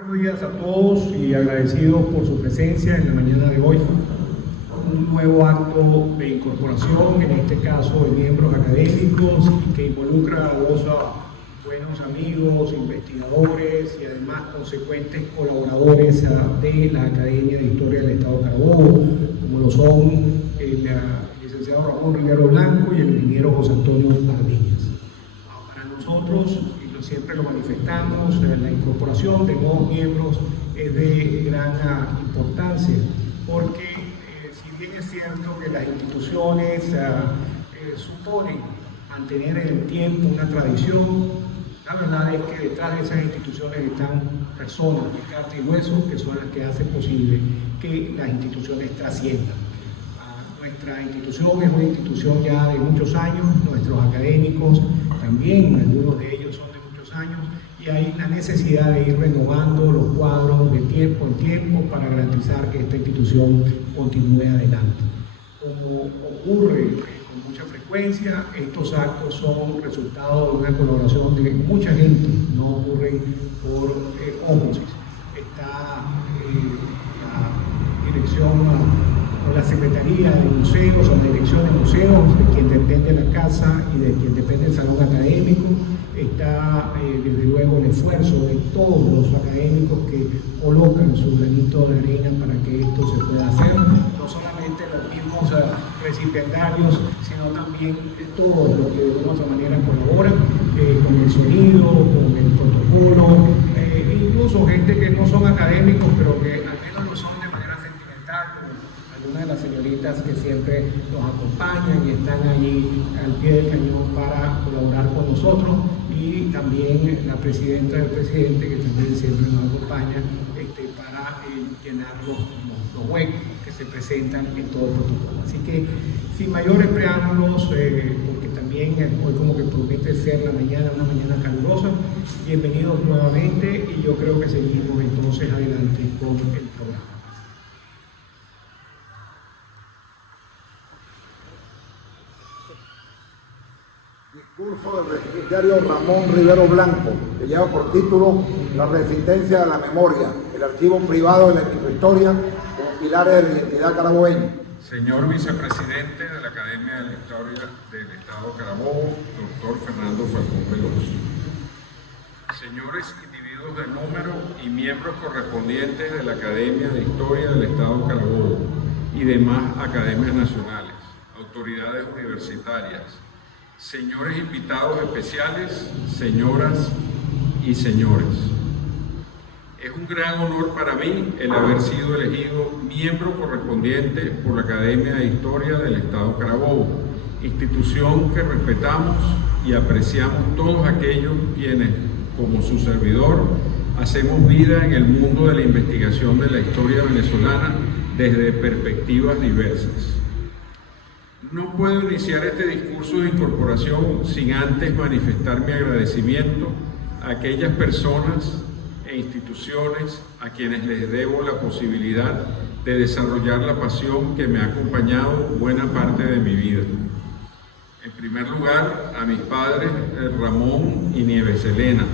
Buenos días a todos y agradecidos por su presencia en la mañana de hoy. Un nuevo acto de incorporación, en este caso de miembros académicos, que involucra a dos buenos amigos, investigadores y además consecuentes colaboradores de la Academia de Historia del Estado Carabobo, como lo son el licenciado Ramón Rivero Blanco y el ingeniero José Antonio Pardiñas. Para nosotros, y siempre lo manifestamos, la incorporación de nuevos miembros es de gran importancia, porque si bien es cierto que las instituciones suponen mantener en el tiempo una tradición, la verdad es que detrás de esas instituciones están personas de carne y hueso que son las que hacen posible que las instituciones trasciendan. Nuestra institución es una institución ya de muchos años, nuestros académicos también, algunos de ellos son de muchos años, y hay la necesidad de ir renovando los cuadros de tiempo en tiempo para garantizar que esta institución continúe adelante. Como ocurre con mucha frecuencia, estos actos son resultado de una colaboración de mucha gente, no ocurren por ósmosis. Está la dirección o la Secretaría de Museos o la Dirección de Museos, de quien depende la casa y de quien depende el salón académico. Está desde luego el esfuerzo de todos los académicos que colocan su granito de arena para que esto se pueda hacer, no solamente los mismos recipiendarios, sino también todos los que de una u otra manera colaboran con el sonido, con el protocolo, incluso gente que no son académicos, pero que al menos lo son de manera sentimental, como algunas de las señoritas que siempre nos acompañan y están allí al pie del cañón para colaborar con nosotros, y también la presidenta del presidente, que también siempre nos acompaña para llenar los huecos que se presentan en todo el protocolo. Así que, sin mayores preámbulos, porque también hoy como que promete ser una mañana calurosa, bienvenidos nuevamente, y yo creo que seguimos entonces adelante con el programa. Discurso del recipiendario Ramón Rivero Blanco, que lleva por título La resistencia de la memoria, el archivo privado de la historia como pilares de la identidad carabobeña. Señor Vicepresidente de la Academia de la Historia del Estado Carabobo, doctor Fernando Falcón Veloso. Señores individuos de número y miembros correspondientes de la Academia de Historia del Estado Carabobo y demás academias nacionales, autoridades universitarias, señores invitados especiales, señoras y señores. Es un gran honor para mí el haber sido elegido miembro correspondiente por la Academia de Historia del Estado Carabobo, institución que respetamos y apreciamos todos aquellos quienes, como su servidor, hacemos vida en el mundo de la investigación de la historia venezolana desde perspectivas diversas. No puedo iniciar este discurso de incorporación sin antes manifestar mi agradecimiento a aquellas personas e instituciones a quienes les debo la posibilidad de desarrollar la pasión que me ha acompañado buena parte de mi vida. En primer lugar, a mis padres Ramón y Nieves Elena,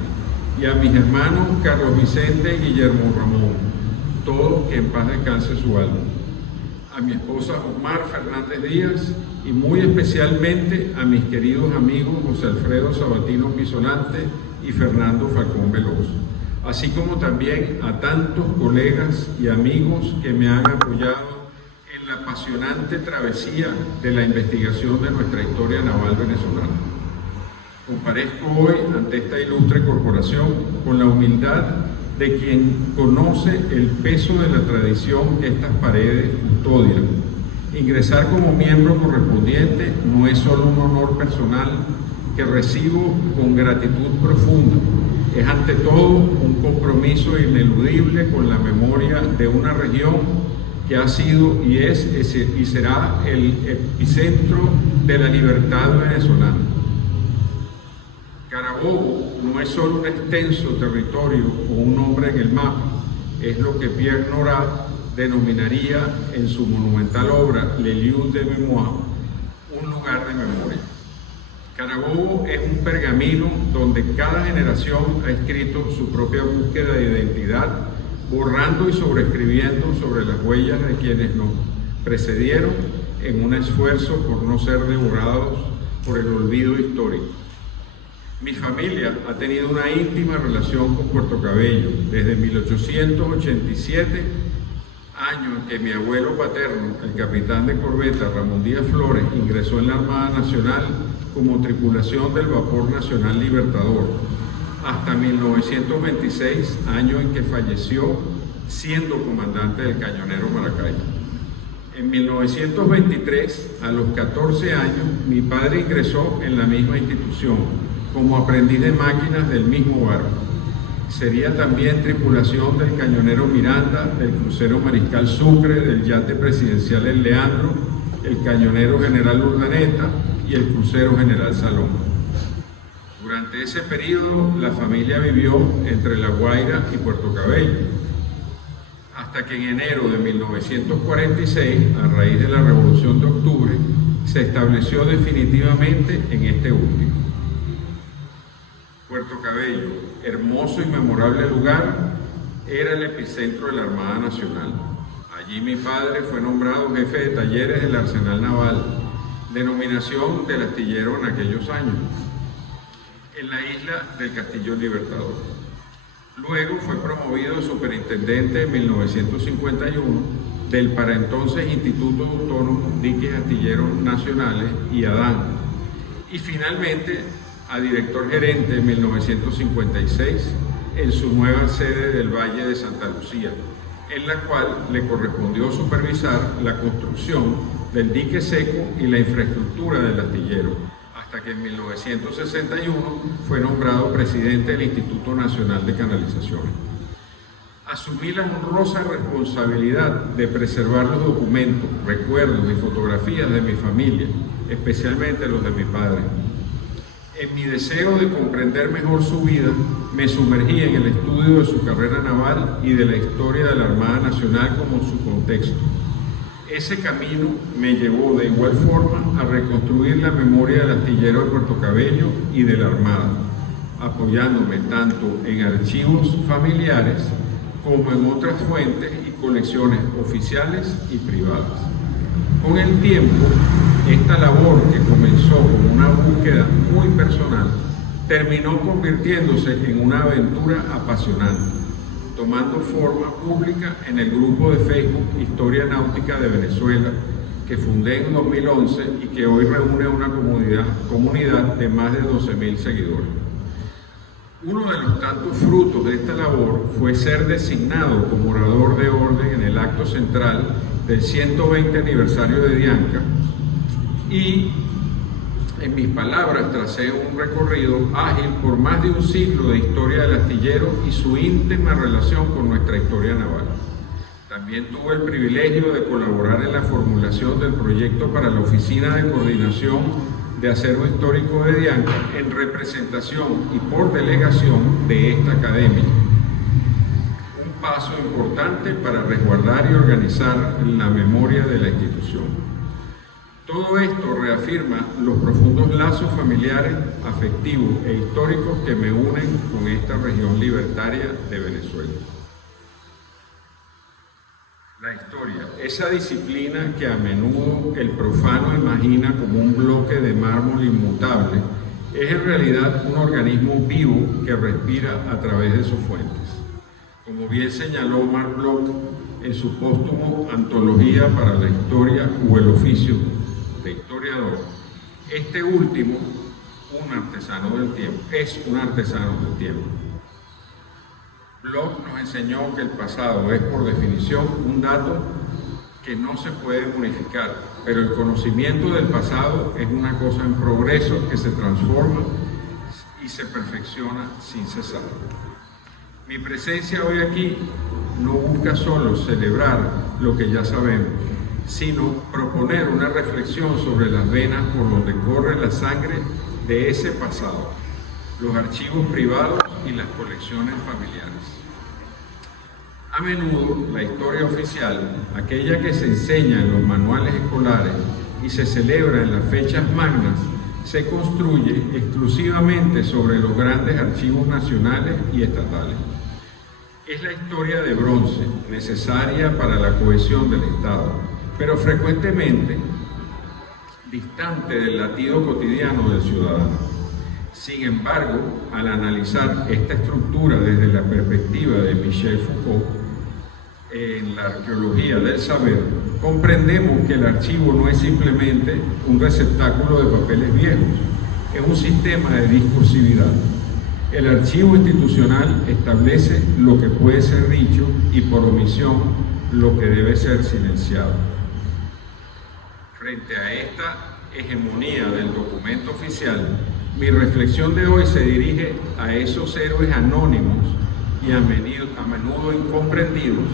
y a mis hermanos Carlos Vicente y Guillermo Ramón, todos que en paz descanse su alma. A mi esposa Omar Fernández Díaz, y muy especialmente a mis queridos amigos José Alfredo Sabatino Pisolante y Fernando Falcón Veloso, así como también a tantos colegas y amigos que me han apoyado en la apasionante travesía de la investigación de nuestra historia naval venezolana. Comparezco hoy ante esta ilustre corporación con la humildad de quien conoce el peso de la tradición que estas paredes custodian. Ingresar como miembro correspondiente no es solo un honor personal que recibo con gratitud profunda, es ante todo un compromiso ineludible con la memoria de una región que ha sido y es y será el epicentro de la libertad venezolana. Carabobo no es solo un extenso territorio o un nombre en el mapa, es lo que Pierre Nora denominaría en su monumental obra Le Lieu de Mémoire, un lugar de memoria. Carabobo es un pergamino donde cada generación ha escrito su propia búsqueda de identidad, borrando y sobreescribiendo sobre las huellas de quienes nos precedieron en un esfuerzo por no ser devorados por el olvido histórico. Mi familia ha tenido una íntima relación con Puerto Cabello desde 1887, año en que mi abuelo paterno, el capitán de corbeta Ramón Díaz Flores, ingresó en la Armada Nacional como tripulación del Vapor Nacional Libertador, hasta 1926, año en que falleció siendo comandante del cañonero Maracay. En 1923, a los 14 años, mi padre ingresó en la misma institución, como aprendiz de máquinas del mismo barco. Sería también tripulación del cañonero Miranda, del crucero Mariscal Sucre, del yate presidencial El Leandro, el cañonero General Urdaneta y el crucero General Salón. Durante ese periodo, la familia vivió entre La Guaira y Puerto Cabello, hasta que en enero de 1946, a raíz de la Revolución de Octubre, se estableció definitivamente en este último. Puerto Cabello, hermoso y memorable lugar, era el epicentro de la Armada Nacional. Allí mi padre fue nombrado jefe de talleres del Arsenal Naval, denominación del astillero en aquellos años, en la isla del Castillo Libertador. Luego fue promovido superintendente en 1951 del para entonces Instituto Autónomo Diques Astilleros Nacionales y ADAN, y finalmente a director gerente en 1956 en su nueva sede del Valle de Santa Lucía, en la cual le correspondió supervisar la construcción del dique seco y la infraestructura del astillero, hasta que en 1961 fue nombrado presidente del Instituto Nacional de Canalizaciones. Asumí la honrosa responsabilidad de preservar los documentos, recuerdos y fotografías de mi familia, especialmente los de mi padre. En mi deseo de comprender mejor su vida, me sumergí en el estudio de su carrera naval y de la historia de la Armada Nacional como su contexto. Ese camino me llevó de igual forma a reconstruir la memoria del astillero de Puerto Cabello y de la Armada, apoyándome tanto en archivos familiares como en otras fuentes y colecciones oficiales y privadas. Con el tiempo, esta labor, que comenzó como una búsqueda muy personal, terminó convirtiéndose en una aventura apasionante, tomando forma pública en el grupo de Facebook Historia Náutica de Venezuela, que fundé en 2011 y que hoy reúne una comunidad de más de 12.000 seguidores. Uno de los tantos frutos de esta labor fue ser designado como orador de orden en el acto central del 120 aniversario de Dianca, y en mis palabras tracé un recorrido ágil por más de un siglo de historia del astillero y su íntima relación con nuestra historia naval. También tuve el privilegio de colaborar en la formulación del proyecto para la Oficina de Coordinación de Acervo Histórico de Dianca en representación y por delegación de esta academia. Un paso importante para resguardar y organizar la memoria de la institución. Todo esto reafirma los profundos lazos familiares, afectivos e históricos que me unen con esta región libertaria de Venezuela. La historia, esa disciplina que a menudo el profano imagina como un bloque de mármol inmutable, es en realidad un organismo vivo que respira a través de sus fuentes. Como bien señaló Marc Bloch en su póstumo Antología para la Historia o el Oficio de Historiador, este último, un artesano del tiempo, es un artesano del tiempo. Bloch nos enseñó que el pasado es, por definición, un dato que no se puede modificar, pero el conocimiento del pasado es una cosa en progreso que se transforma y se perfecciona sin cesar. Mi presencia hoy aquí no busca solo celebrar lo que ya sabemos, sino proponer una reflexión sobre las venas por donde corre la sangre de ese pasado, los archivos privados y las colecciones familiares. A menudo, la historia oficial, aquella que se enseña en los manuales escolares y se celebra en las fechas magnas, se construye exclusivamente sobre los grandes archivos nacionales y estatales. Es la historia de bronce, necesaria para la cohesión del Estado, pero frecuentemente distante del latido cotidiano del ciudadano. Sin embargo, al analizar esta estructura desde la perspectiva de Michel Foucault, en la arqueología del saber, comprendemos que el archivo no es simplemente un receptáculo de papeles viejos, es un sistema de discursividad. El archivo institucional establece lo que puede ser dicho y por omisión lo que debe ser silenciado. Frente a esta hegemonía del documento oficial, mi reflexión de hoy se dirige a esos héroes anónimos y a menudo incomprendidos,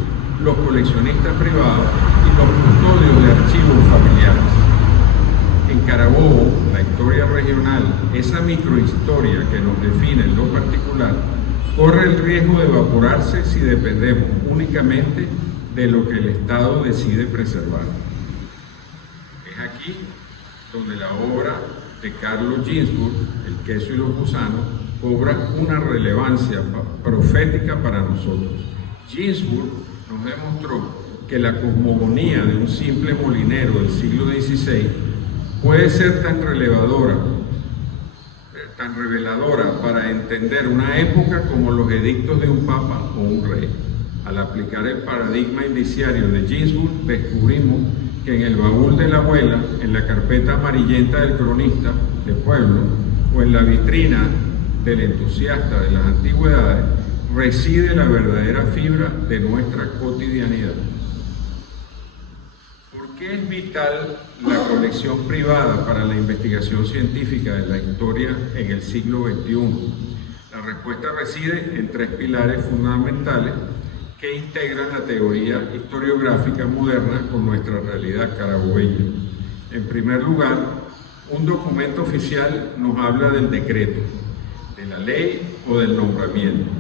los coleccionistas privados y los custodios de archivos familiares. En Carabobo, la historia regional, esa microhistoria que nos define en lo particular, corre el riesgo de evaporarse si dependemos únicamente de lo que el Estado decide preservar. Es aquí donde la obra de Carlo Ginzburg, El queso y los gusanos, cobra una relevancia profética para nosotros. Ginzburg nos demostró que la cosmogonía de un simple molinero del siglo XVI puede ser tan reveladora para entender una época como los edictos de un papa o un rey. Al aplicar el paradigma indiciario de Ginzburg, descubrimos que en el baúl de la abuela, en la carpeta amarillenta del cronista de pueblo o en la vitrina del entusiasta de las antigüedades, reside la verdadera fibra de nuestra cotidianidad. ¿Por qué es vital la colección privada para la investigación científica de la historia en el siglo XXI? La respuesta reside en tres pilares fundamentales que integran la teoría historiográfica moderna con nuestra realidad carabobeña. En primer lugar, un documento oficial nos habla del decreto, de la ley o del nombramiento.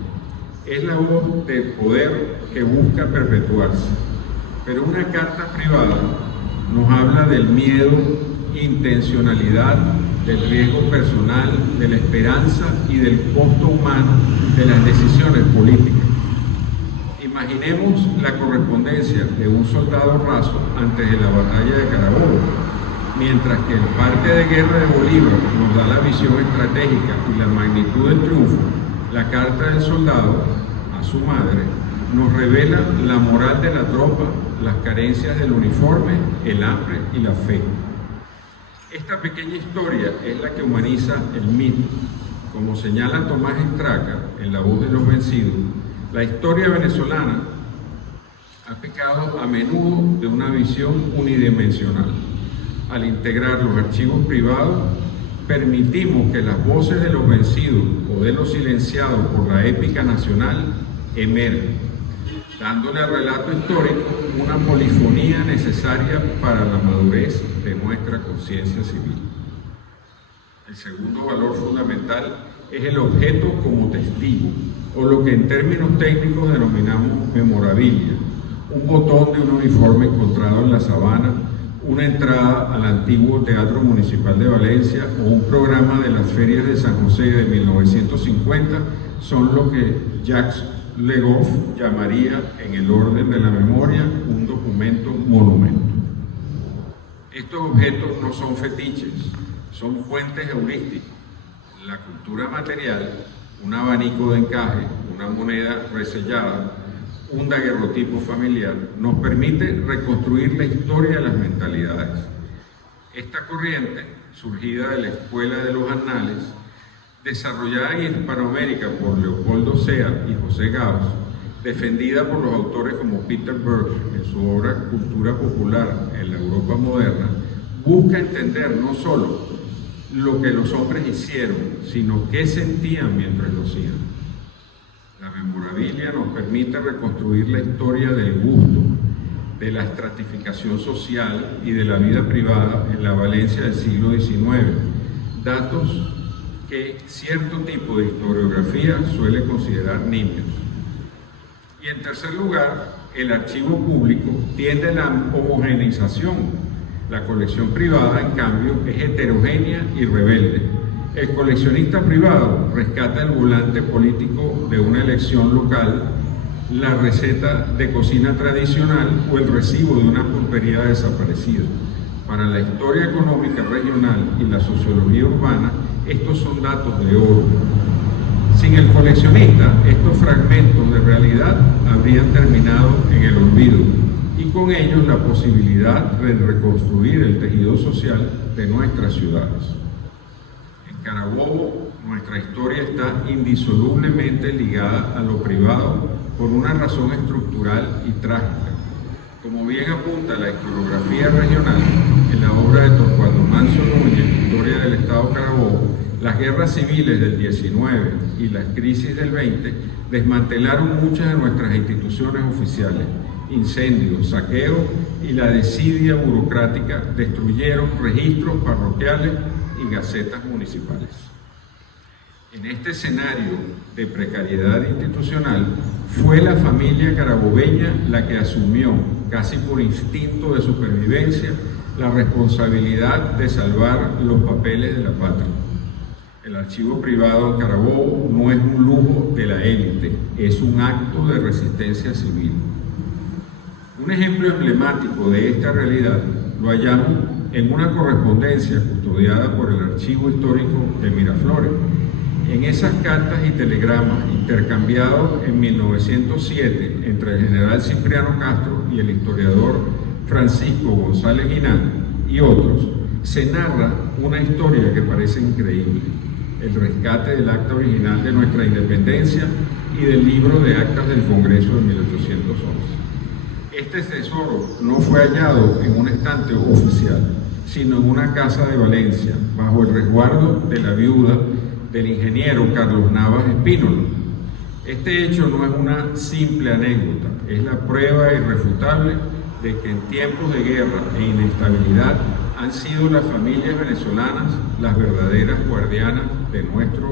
Es la voz del poder que busca perpetuarse. Pero una carta privada nos habla del miedo, intencionalidad, del riesgo personal, de la esperanza y del costo humano de las decisiones políticas. Imaginemos la correspondencia de un soldado raso antes de la batalla de Carabobo, mientras que el parte de guerra de Bolívar nos da la visión estratégica y la magnitud del triunfo. La carta del soldado a su madre nos revela la moral de la tropa, las carencias del uniforme, el hambre y la fe. Esta pequeña historia es la que humaniza el mito. Como señala Tomás Estraca en La voz de los vencidos, la historia venezolana ha pecado a menudo de una visión unidimensional. Al integrar los archivos privados, permitimos que las voces de los vencidos o de los silenciados por la épica nacional emerjan, dándole al relato histórico una polifonía necesaria para la madurez de nuestra conciencia civil. El segundo valor fundamental es el objeto como testigo, o lo que en términos técnicos denominamos memorabilia, un botón de un uniforme encontrado en la sabana, una entrada al antiguo Teatro Municipal de Valencia o un programa de las ferias de San José de 1950 son lo que Jacques Le Goff llamaría, en el orden de la memoria, un documento monumento. Estos objetos no son fetiches, son fuentes heurísticas. La cultura material, un abanico de encaje, una moneda resellada, un daguerrotipo familiar, nos permite reconstruir la historia de las mentalidades. Esta corriente, surgida de la Escuela de los Annales, desarrollada en Hispanoamérica por Leopoldo Sea y José Gauss, defendida por los autores como Peter Burke en su obra Cultura Popular en la Europa Moderna, busca entender no solo lo que los hombres hicieron, sino qué sentían mientras lo hacían. La memorabilia nos permite reconstruir la historia del gusto, de la estratificación social y de la vida privada en la Valencia del siglo XIX, datos que cierto tipo de historiografía suele considerar nimios. Y en tercer lugar, el archivo público tiende a la homogeneización. La colección privada, en cambio, es heterogénea y rebelde. El coleccionista privado rescata el volante político de una elección local, la receta de cocina tradicional o el recibo de una pulpería desaparecida. Para la historia económica regional y la sociología urbana, estos son datos de oro. Sin el coleccionista, estos fragmentos de realidad habrían terminado en el olvido y con ellos la posibilidad de reconstruir el tejido social de nuestras ciudades. En Carabobo, nuestra historia está indisolublemente ligada a lo privado por una razón estructural y trágica. Como bien apunta la historiografía regional, en la obra de Torcuato Manso Núñez, Historia del Estado Carabobo, las guerras civiles del 19 y las crisis del 20 desmantelaron muchas de nuestras instituciones oficiales. Incendios, saqueos y la desidia burocrática destruyeron registros parroquiales y gacetas municipales. En este escenario de precariedad institucional, fue la familia carabobeña la que asumió, casi por instinto de supervivencia, la responsabilidad de salvar los papeles de la patria. El archivo privado en Carabobo no es un lujo de la élite, es un acto de resistencia civil. Un ejemplo emblemático de esta realidad lo hallamos en una correspondencia custodiada por el Archivo Histórico de Miraflores. En esas cartas y telegramas intercambiados en 1907 entre el general Cipriano Castro y el historiador Francisco González Guinán y otros, se narra una historia que parece increíble: el rescate del acta original de nuestra independencia y del libro de actas del Congreso de 1811. Este tesoro no fue hallado en un estante oficial, sino en una casa de Valencia, bajo el resguardo de la viuda del ingeniero Carlos Navas Espínola. Este hecho no es una simple anécdota, es la prueba irrefutable de que en tiempos de guerra e inestabilidad han sido las familias venezolanas las verdaderas guardianas de nuestra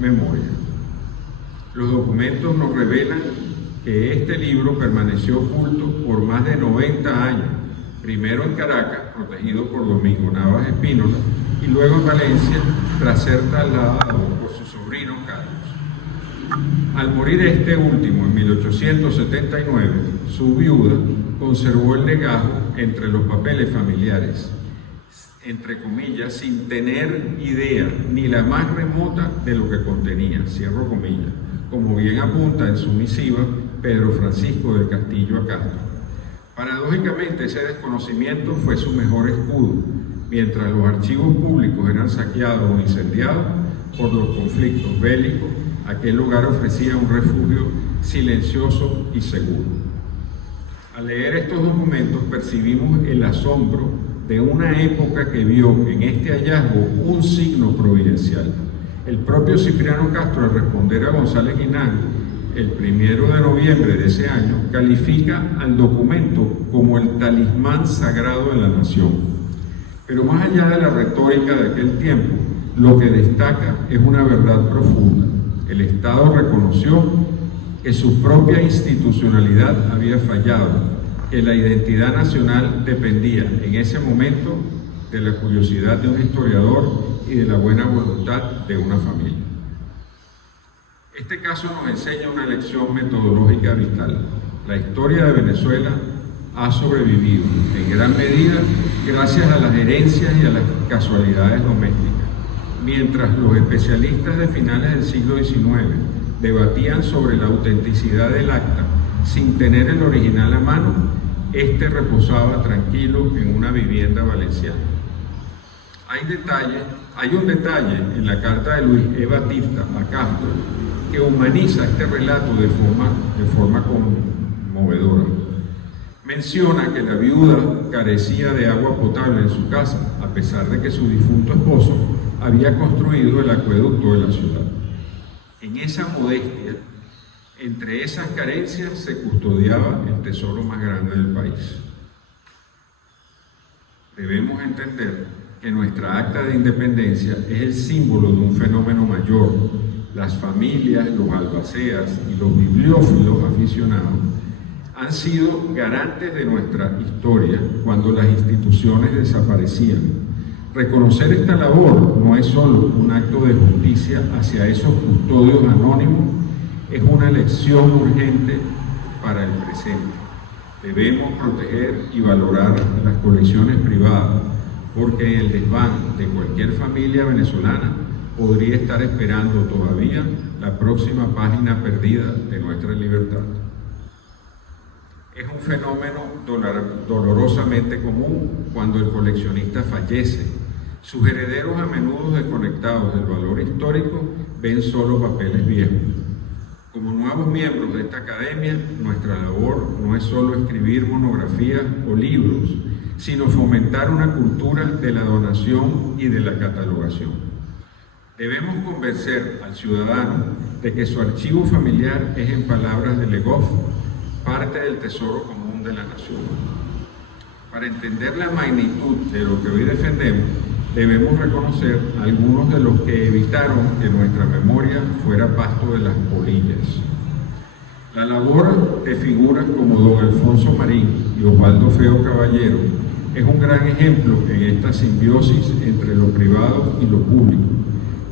memoria. Los documentos nos revelan que este libro permaneció oculto por más de 90 años, primero en Caracas, protegido por Domingo Navas Espínola, y luego en Valencia, tras ser trasladado por su sobrino Carlos. Al morir este último en 1879, su viuda conservó el legajo entre los papeles familiares, entre comillas, sin tener idea ni la más remota de lo que contenía, cierro comillas, como bien apunta en su misiva Pedro Francisco del Castillo a Castro. Paradójicamente, ese desconocimiento fue su mejor escudo, mientras los archivos públicos eran saqueados o incendiados por los conflictos bélicos. Aquel lugar ofrecía un refugio silencioso y seguro. Al leer estos documentos percibimos el asombro de una época que vio en este hallazgo un signo providencial. El propio Cipriano Castro, al responder a González Guinán el 1 de noviembre de ese año, califica al documento como el talismán sagrado de la nación. Pero más allá de la retórica de aquel tiempo, lo que destaca es una verdad profunda. El Estado reconoció que su propia institucionalidad había fallado, que la identidad nacional dependía en ese momento de la curiosidad de un historiador y de la buena voluntad de una familia. Este caso nos enseña una lección metodológica vital. La historia de Venezuela ha sobrevivido en gran medida gracias a las herencias y a las casualidades domésticas. Mientras los especialistas de finales del siglo XIX debatían sobre la autenticidad del acta sin tener el original a mano, este reposaba tranquilo en una vivienda valenciana. Hay un detalle en la carta de Luis E. Batista a Castro que humaniza este relato de forma conmovedora. Menciona que la viuda carecía de agua potable en su casa, a pesar de que su difunto esposo había construido el acueducto de la ciudad. En esa modestia, entre esas carencias, se custodiaba el tesoro más grande del país. Debemos entender que nuestra acta de independencia es el símbolo de un fenómeno mayor. Las familias, los albaceas y los bibliófilos aficionados han sido garantes de nuestra historia cuando las instituciones desaparecían. Reconocer esta labor no es solo un acto de justicia hacia esos custodios anónimos, es una lección urgente para el presente. Debemos proteger y valorar las colecciones privadas, porque en el desván de cualquier familia venezolana podría estar esperando todavía la próxima página perdida de nuestra libertad. Es un fenómeno dolorosamente común cuando el coleccionista fallece. Sus herederos, a menudo desconectados del valor histórico, ven solo papeles viejos. Como nuevos miembros de esta academia, nuestra labor no es solo escribir monografías o libros, sino fomentar una cultura de la donación y de la catalogación. Debemos convencer al ciudadano de que su archivo familiar es, en palabras de Le Goff, parte del tesoro común de la nación. Para entender la magnitud de lo que hoy defendemos, debemos reconocer a algunos de los que evitaron que nuestra memoria fuera pasto de las polillas. La labor de figuras como don Alfonso Marín y Osvaldo Feo Caballero es un gran ejemplo en esta simbiosis entre lo privado y lo público.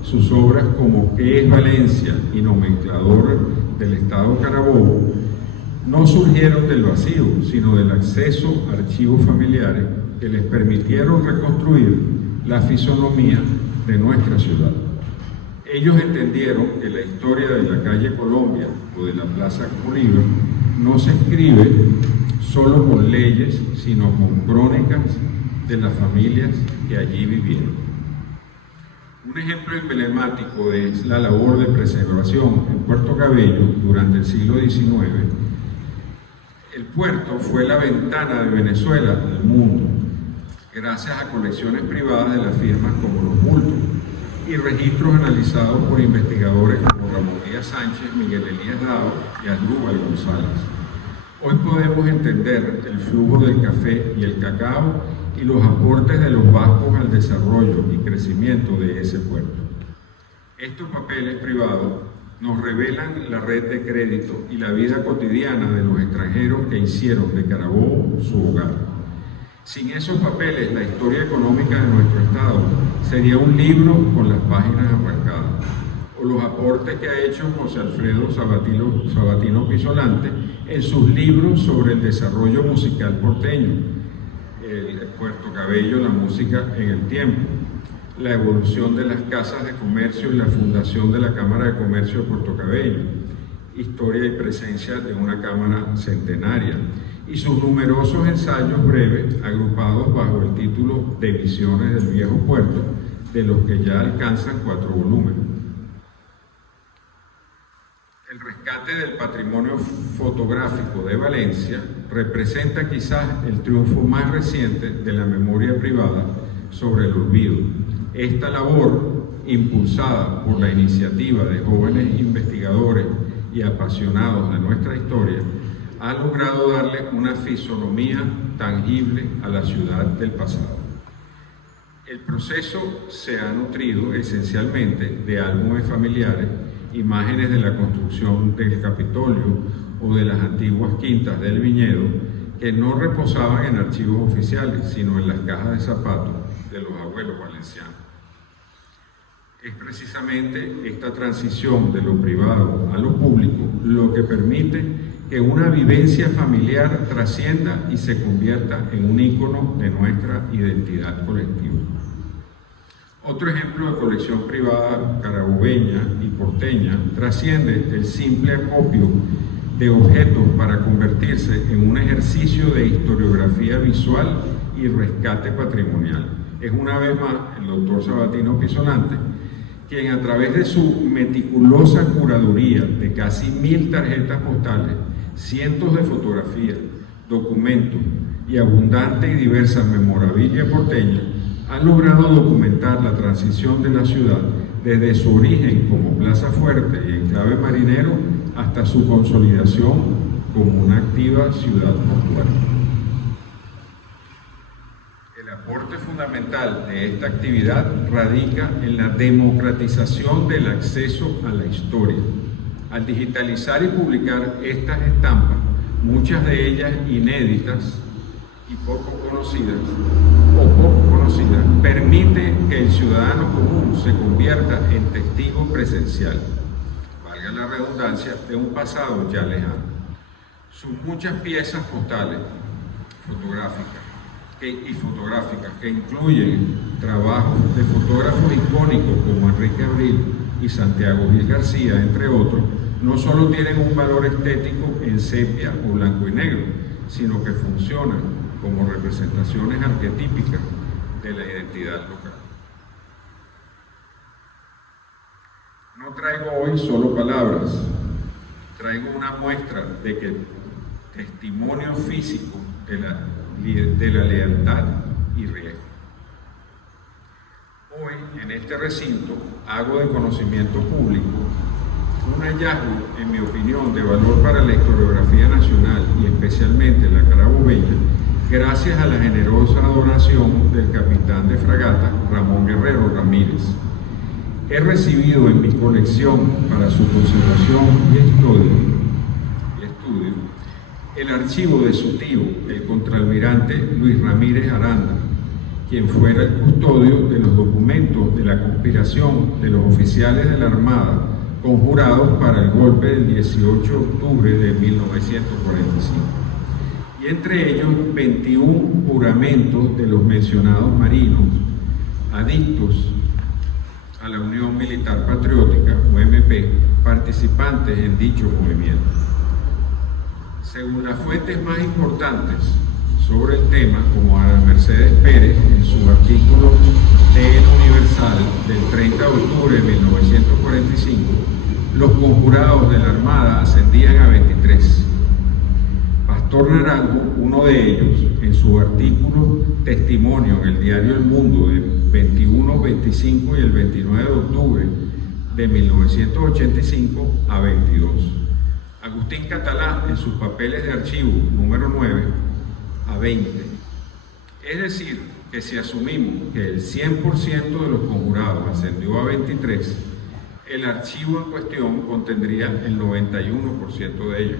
Sus obras como ¿Qué es Valencia? Y Nomenclador del Estado Carabobo no surgieron del vacío, sino del acceso a archivos familiares que les permitieron reconstruir la fisonomía de nuestra ciudad. Ellos entendieron que la historia de la calle Colombia o de la Plaza Bolívar no se escribe solo con leyes, sino con crónicas de las familias que allí vivieron. Un ejemplo emblemático es la labor de preservación en Puerto Cabello durante el siglo XIX. El puerto fue la ventana de Venezuela al mundo, gracias a colecciones privadas de las firmas como Los Bultos y registros analizados por investigadores como Ramón Díaz Sánchez, Miguel Elías Dado y Asdrúbal González. Hoy podemos entender el flujo del café y el cacao y los aportes de los vascos al desarrollo y crecimiento de ese puerto. Estos papeles privados nos revelan la red de crédito y la vida cotidiana de los extranjeros que hicieron de Carabobo su hogar. Sin esos papeles, la historia económica de nuestro Estado sería un libro con las páginas arrancadas, o los aportes que ha hecho José Alfredo Sabatino Pisolante en sus libros sobre el desarrollo musical porteño, el Puerto Cabello, la música en el tiempo, la evolución de las casas de comercio y la fundación de la Cámara de Comercio de Puerto Cabello, historia y presencia de una cámara centenaria, y sus numerosos ensayos breves agrupados bajo el título de Visiones del Viejo Puerto, de los que ya alcanzan 4 volúmenes. El rescate del patrimonio fotográfico de Valencia representa quizás el triunfo más reciente de la memoria privada sobre el olvido. Esta labor, impulsada por la iniciativa de jóvenes investigadores y apasionados de nuestra historia, ha logrado darle una fisonomía tangible a la ciudad del pasado. El proceso se ha nutrido esencialmente de álbumes familiares, imágenes de la construcción del Capitolio o de las antiguas quintas del Viñedo, que no reposaban en archivos oficiales, sino en las cajas de zapatos de los abuelos valencianos. Es precisamente esta transición de lo privado a lo público lo que permite que una vivencia familiar trascienda y se convierta en un ícono de nuestra identidad colectiva. Otro ejemplo de colección privada carabobeña y porteña trasciende el simple acopio de objetos para convertirse en un ejercicio de historiografía visual y rescate patrimonial. Es una vez más el doctor Sabatino Pisolante quien, a través de su meticulosa curaduría de casi 1000 tarjetas postales, cientos de fotografías, documentos y abundante y diversa memorabilia porteña, ha logrado documentar la transición de la ciudad desde su origen como Plaza Fuerte y enclave marinero hasta su consolidación como una activa ciudad portuaria. El aporte fundamental de esta actividad radica en la democratización del acceso a la historia. Al digitalizar y publicar estas estampas, muchas de ellas inéditas y poco conocidas, permite que el ciudadano común se convierta en testigo presencial, valga la redundancia, de un pasado ya lejano. Sus muchas piezas postales fotográficas que incluyen trabajos de fotógrafos icónicos como Enrique Abril y Santiago Gil García, entre otros, no solo tienen un valor estético en sepia o blanco y negro, sino que funcionan como representaciones arquetípicas de la identidad local. No traigo hoy solo palabras, traigo una muestra de que el testimonio físico de la lealtad y riesgo. Hoy, en este recinto, hago de conocimiento público un hallazgo, en mi opinión, de valor para la historiografía nacional y especialmente la carabobeña, gracias a la generosa donación del capitán de fragata Ramón Guerrero Ramírez. He recibido en mi colección para su conservación y estudio el archivo de su tío, el contraalmirante Luis Ramírez Aranda, quien fuera el custodio de los documentos de la conspiración de los oficiales de la Armada conjurados para el golpe del 18 de octubre de 1945. Y entre ellos 21 juramentos de los mencionados marinos adictos a la Unión Militar Patriótica, UMP, participantes en dicho movimiento. Según las fuentes más importantes sobre el tema, como Ana Mercedes Pérez en su artículo de El Universal del 30 de octubre de 1945, los conjurados de la Armada ascendían a 23. Pastor Naranjo, uno de ellos, en su artículo Testimonio en el diario El Mundo del 21, 25 y el 29 de octubre de 1985 a 22. Agustín Catalá en sus papeles de archivo número 9 a 20. Es decir, que si asumimos que el 100% de los conjurados ascendió a 23, el archivo en cuestión contendría el 91% de ellos.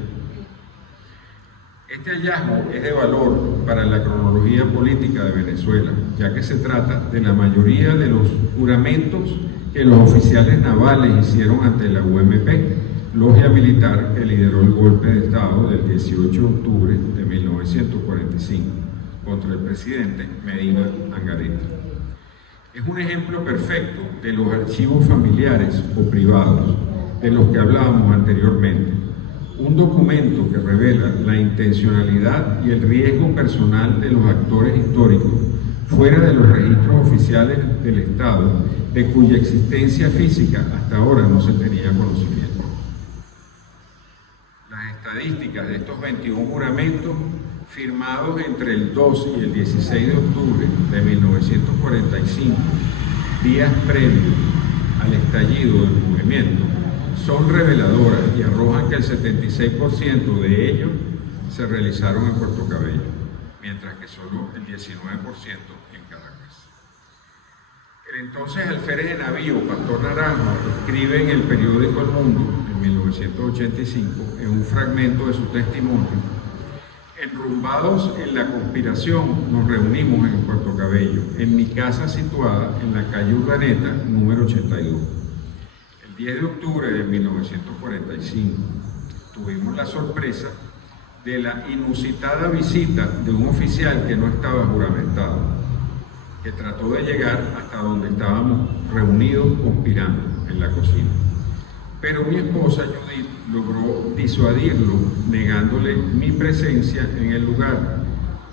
Este hallazgo es de valor para la cronología política de Venezuela, ya que se trata de la mayoría de los juramentos que los oficiales navales hicieron ante la UMP, logia militar que lideró el golpe de Estado del 18 de octubre de 1945 contra el presidente Medina Angarita. Es un ejemplo perfecto de los archivos familiares o privados de los que hablábamos anteriormente. Un documento que revela la intencionalidad y el riesgo personal de los actores históricos fuera de los registros oficiales del Estado, de cuya existencia física hasta ahora no se tenía conocimiento. Las estadísticas de estos 21 juramentos, firmados entre el 2 y el 16 de octubre de 1945, días previos al estallido del movimiento, son reveladoras y arrojan que el 76% de ellos se realizaron en Puerto Cabello, mientras que solo el 19% en Caracas. El entonces alférez de navío Pastor Naranjo escribe en el periódico El Mundo, en 1985, en un fragmento de su testimonio: enrumbados en la conspiración, nos reunimos en Puerto Cabello, en mi casa situada en la calle Urdaneta, número 82. El 10 de octubre de 1945, tuvimos la sorpresa de la inusitada visita de un oficial que no estaba juramentado, que trató de llegar hasta donde estábamos reunidos conspirando en la cocina. Pero mi esposa Judith logró disuadirlo, negándole mi presencia en el lugar,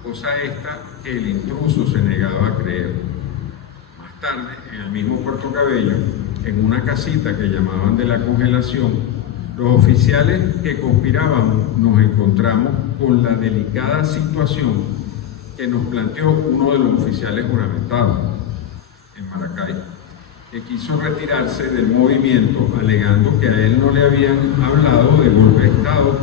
cosa esta que el intruso se negaba a creer. Más tarde, en el mismo Puerto Cabello, en una casita que llamaban de la Congelación, los oficiales que conspirábamos nos encontramos con la delicada situación que nos planteó uno de los oficiales juramentados en Maracay, que quiso retirarse del movimiento alegando que a él no le habían hablado de golpe de Estado,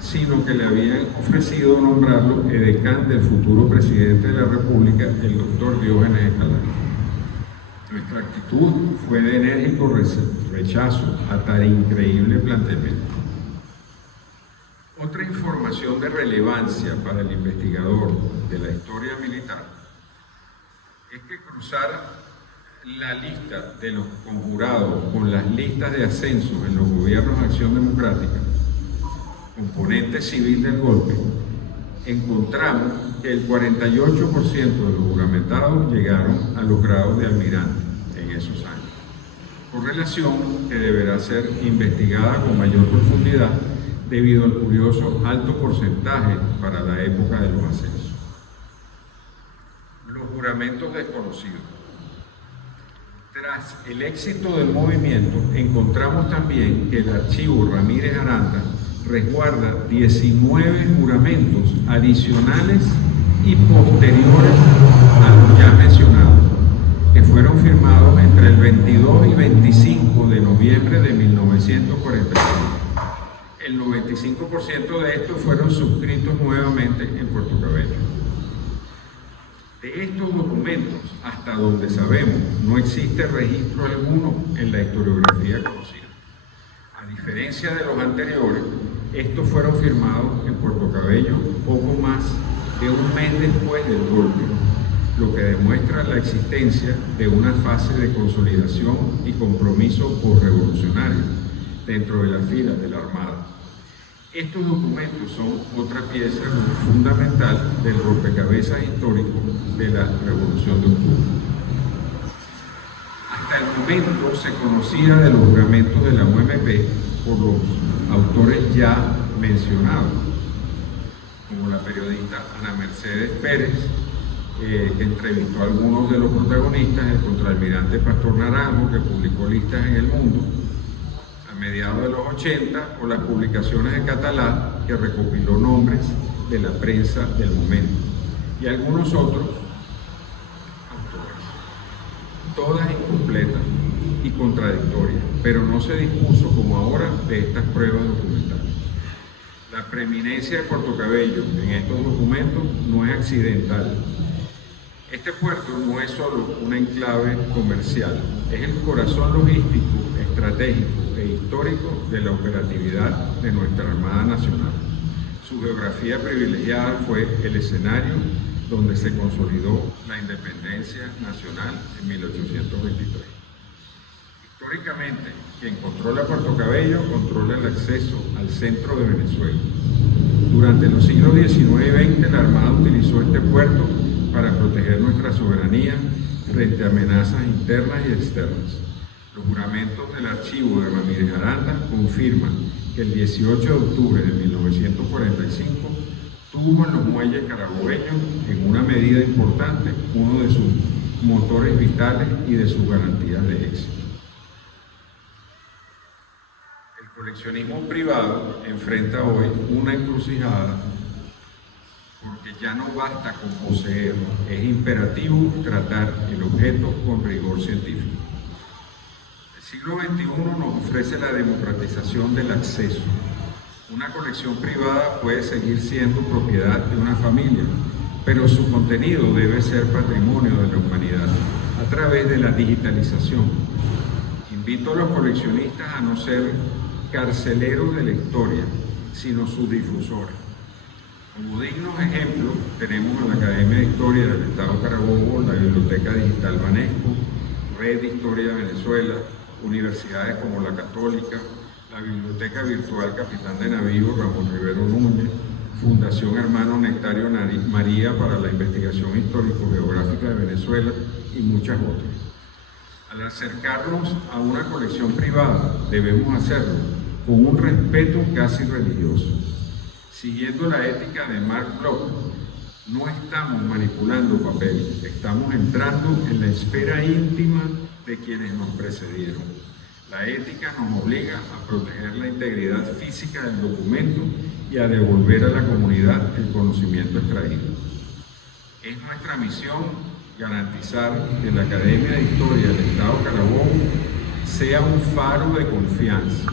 sino que le habían ofrecido nombrarlo edecán del futuro presidente de la República, el doctor Diógenes Escalante. Nuestra actitud fue de enérgico rechazo a tan increíble planteamiento. Otra información información de relevancia para el investigador de la historia militar es que cruzar la lista de los conjurados con las listas de ascenso en los gobiernos de Acción Democrática, componente civil del golpe, encontramos que el 48% de los juramentados llegaron a los grados de almirante en esos años, correlación que deberá ser investigada con mayor profundidad debido al curioso alto porcentaje para la época de los ascensos. Los juramentos desconocidos. Tras el éxito del movimiento, encontramos también que el archivo Ramírez Aranda resguarda 19 juramentos adicionales y posteriores a los ya mencionados, que fueron firmados entre el 22 y 25 de noviembre de 1945. El 95% de estos fueron suscritos nuevamente en Puerto Cabello. De estos documentos, hasta donde sabemos, no existe registro alguno en la historiografía conocida. A diferencia de los anteriores, estos fueron firmados en Puerto Cabello poco más de un mes después del golpe, lo que demuestra la existencia de una fase de consolidación y compromiso posrevolucionario dentro de las filas de la Armada. Estos documentos son otra pieza fundamental del rompecabezas histórico de la Revolución de Octubre. Hasta el momento se conocía de los juramentos de la UMP por los autores ya mencionados, como la periodista Ana Mercedes Pérez, que entrevistó a algunos de los protagonistas, el contraalmirante Pastor Naranjo, que publicó listas en El Mundo a mediados de los 80, o las publicaciones de Catalá, que recopiló nombres de la prensa del momento, y algunos otros autores, todas incompletas y contradictorias, pero no se dispuso como ahora de estas pruebas documentales. La preeminencia de Puerto Cabello en estos documentos no es accidental. Este puerto no es solo una enclave comercial, es el corazón logístico, estratégico e histórico de la operatividad de nuestra Armada Nacional. Su geografía privilegiada fue el escenario donde se consolidó la independencia nacional en 1823. Históricamente, quien controla Puerto Cabello controla el acceso al centro de Venezuela. Durante los siglos XIX y XX, la Armada utilizó este puerto para proteger nuestra soberanía frente a amenazas internas y externas. Los juramentos del archivo de Ramírez Aranda confirman que el 18 de octubre de 1945 tuvo en los muelles carabobeños, en una medida importante, uno de sus motores vitales y de sus garantías de éxito. El coleccionismo privado enfrenta hoy una encrucijada porque ya no basta con poseerlo, es imperativo tratar el objeto con rigor científico. El siglo XXI nos ofrece la democratización del acceso. Una colección privada puede seguir siendo propiedad de una familia, pero su contenido debe ser patrimonio de la humanidad a través de la digitalización. Invito a los coleccionistas a no ser carceleros de la historia, sino sus difusores. Como dignos ejemplos tenemos a la Academia de Historia del Estado Carabobo, la Biblioteca Digital Banesco, Red de Historia de Venezuela, universidades como la Católica, la Biblioteca Virtual Capitán de Navío Ramón Rivero Núñez, Fundación Hermano Nectario María para la Investigación Histórico-Geográfica de Venezuela y muchas otras. Al acercarnos a una colección privada debemos hacerlo con un respeto casi religioso. Siguiendo la ética de Mark Bloch, no estamos manipulando papel, estamos entrando en la esfera íntima de quienes nos precedieron. La ética nos obliga a proteger la integridad física del documento y a devolver a la comunidad el conocimiento extraído. Es nuestra misión garantizar que la Academia de Historia del Estado Carabobo sea un faro de confianza.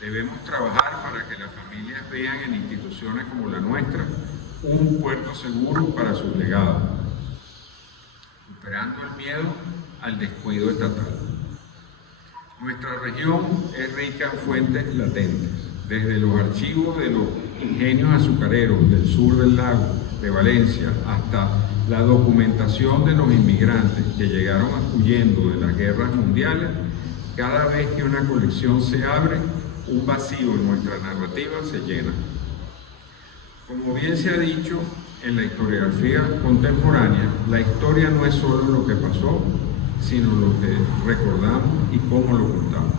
Debemos trabajar para que las familias vean en instituciones como la nuestra un puerto seguro para sus legados, superando el miedo al descuido estatal. Nuestra región es rica en fuentes latentes, desde los archivos de los ingenios azucareros del sur del lago de Valencia, hasta la documentación de los inmigrantes que llegaron huyendo de las guerras mundiales, cada vez que una colección se abre, un vacío en nuestra narrativa se llena. Como bien se ha dicho, en la historiografía contemporánea, la historia no es solo lo que pasó, sino lo que recordamos y cómo lo contamos.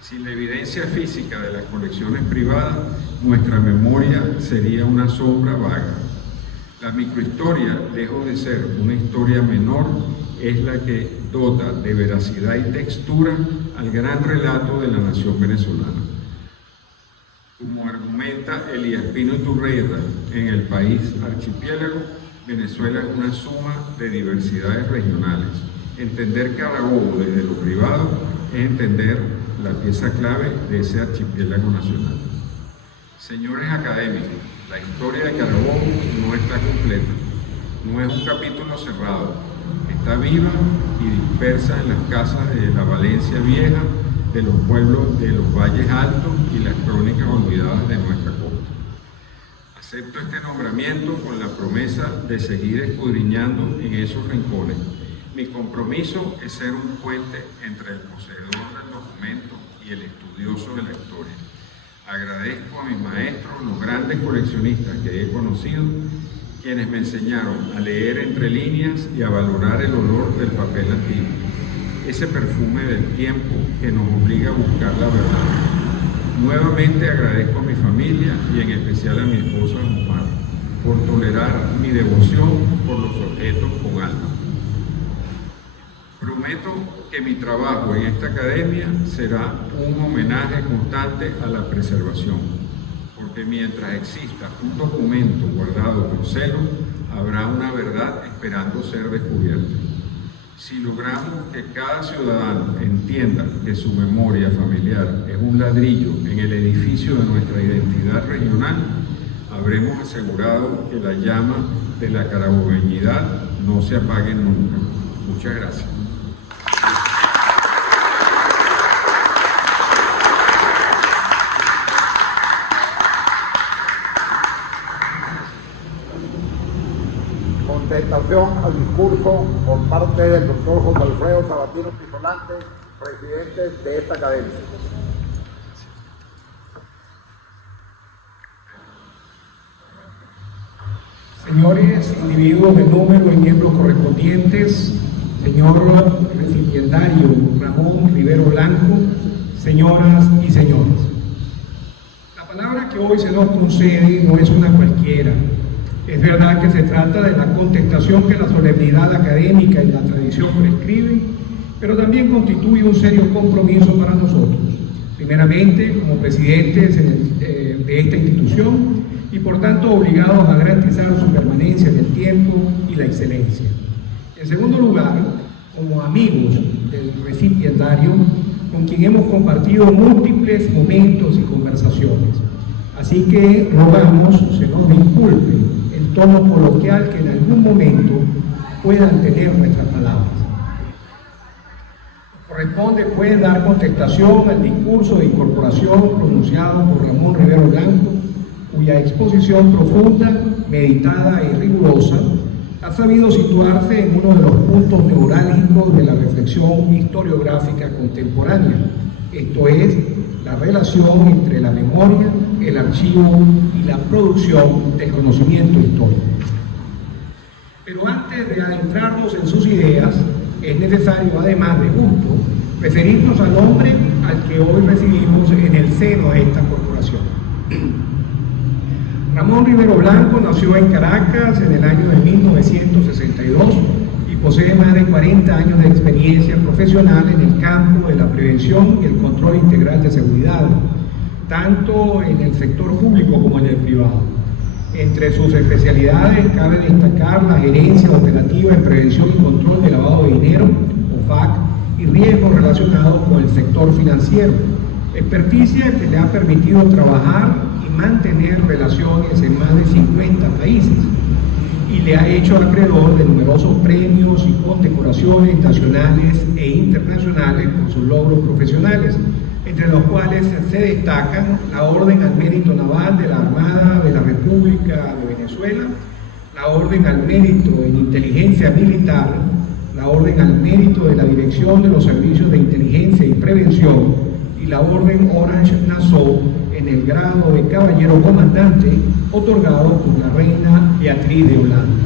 Sin la evidencia física de las colecciones privadas, nuestra memoria sería una sombra vaga. La microhistoria, lejos de ser una historia menor, es la que dota de veracidad y textura al gran relato de la nación venezolana. Como argumenta Elías Pino Iturrieta en El País Archipiélago, Venezuela es una suma de diversidades regionales. Entender Carabobo desde lo privado es entender la pieza clave de ese archipiélago nacional. Señores académicos, la historia de Carabobo no está completa, no es un capítulo cerrado, está viva y dispersa en las casas de la Valencia Vieja, de los pueblos de los valles altos y las crónicas olvidadas de nuestra costa. Acepto este nombramiento con la promesa de seguir escudriñando en esos rincones. Mi compromiso es ser un puente entre el poseedor del documento y el estudioso de la historia. Agradezco a mis maestros, los grandes coleccionistas que he conocido, quienes me enseñaron a leer entre líneas y a valorar el olor del papel antiguo, ese perfume del tiempo que nos obliga a buscar la verdad. Nuevamente agradezco a mi familia y en especial a mi esposa Omar por tolerar mi devoción por los objetos con alma. Prometo que mi trabajo en esta academia será un homenaje constante a la preservación, porque mientras exista un documento guardado con celo, habrá una verdad esperando ser descubierta. Si logramos que cada ciudadano entienda que su memoria familiar es un ladrillo en el edificio de nuestra identidad regional, habremos asegurado que la llama de la carabobeñidad no se apague nunca. Muchas gracias. Contestación al discurso por parte del doctor José Alfredo Sabatino Pisolante, presidente de esta academia. Señores individuos de número y miembros correspondientes, señor recipiendario Ramón Rivero Blanco, señoras y señores. La palabra que hoy se nos concede no es una cualquiera. Es verdad que se trata de la contestación que la solemnidad académica y la tradición prescriben, pero también constituye un serio compromiso para nosotros, primeramente como presidentes de esta institución y por tanto obligados a garantizar su permanencia en el tiempo y la excelencia. En segundo lugar, como amigos del recipiendario, con quien hemos compartido múltiples momentos y conversaciones. Así que rogamos se nos disculpe el tono coloquial que en algún momento puedan tener nuestras palabras. Corresponde pues dar contestación al discurso de incorporación pronunciado por Ramón Rivero Blanco, cuya exposición profunda, meditada y rigurosa ha sabido situarse en uno de los puntos neurálgicos de la reflexión historiográfica contemporánea, esto es, la relación entre la memoria, el archivo y la producción del conocimiento histórico. Pero antes de adentrarnos en sus ideas, es necesario, además de gusto, referirnos al hombre al que hoy recibimos en el seno de esta corporación. Ramón Rivero Blanco nació en Caracas en el año de 1962 y posee más de 40 años de experiencia profesional en el campo de la prevención y el control integral de seguridad, tanto en el sector público como en el privado. Entre sus especialidades cabe destacar la gerencia operativa en prevención y control de lavado de dinero, OFAC, y riesgos relacionados con el sector financiero, experticia que le ha permitido trabajar y mantener relaciones en más de 50 países y le ha hecho acreedor de numerosos premios y condecoraciones nacionales e internacionales por sus logros profesionales, entre los cuales se destacan la Orden al Mérito Naval de la Armada de la República de Venezuela, la Orden al Mérito en Inteligencia Militar, la Orden al Mérito de la Dirección de los Servicios de Inteligencia y Prevención y la Orden Orange Nassau en el grado de Caballero Comandante, otorgado por la Reina Beatriz de Holanda.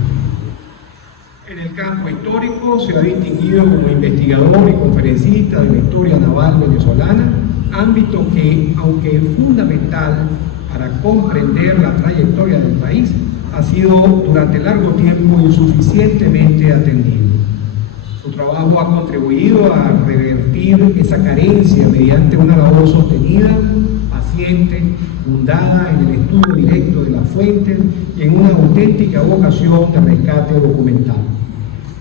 En el campo histórico se ha distinguido como investigador y conferencista de la historia naval venezolana, ámbito que, aunque es fundamental para comprender la trayectoria del país, ha sido durante largo tiempo insuficientemente atendido. Su trabajo ha contribuido a revertir esa carencia mediante una labor sostenida, paciente, fundada en el estudio directo de las fuentes y en una auténtica vocación de rescate documental.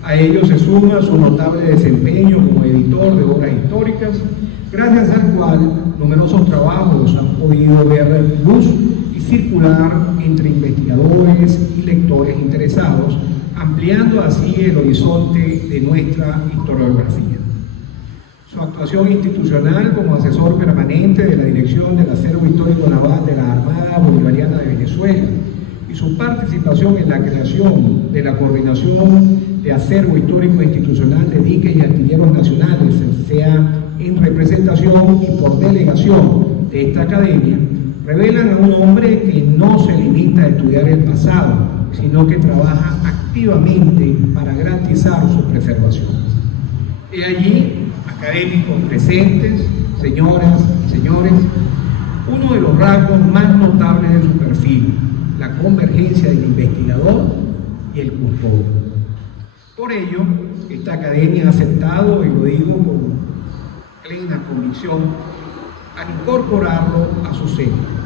A ello se suma su notable desempeño como editor de obras históricas, gracias al cual numerosos trabajos han podido ver luz y circular entre investigadores y lectores interesados, ampliando así el horizonte de nuestra historiografía. Su actuación institucional como asesor permanente de la Dirección del Acervo Histórico Naval de la Armada Bolivariana de Venezuela y su participación en la creación de la Coordinación de Acervo Histórico Institucional de Diques y Astilleros Nacionales, sea en representación y por delegación de esta academia, revelan a un hombre que no se limita a estudiar el pasado, sino que trabaja activamente para garantizar su preservación. He allí, académicos presentes, señoras y señores, uno de los rasgos más notables de su perfil, la convergencia del investigador y el custodio. Por ello, esta academia ha aceptado, y lo digo con plena convicción, al incorporarlo a su seno.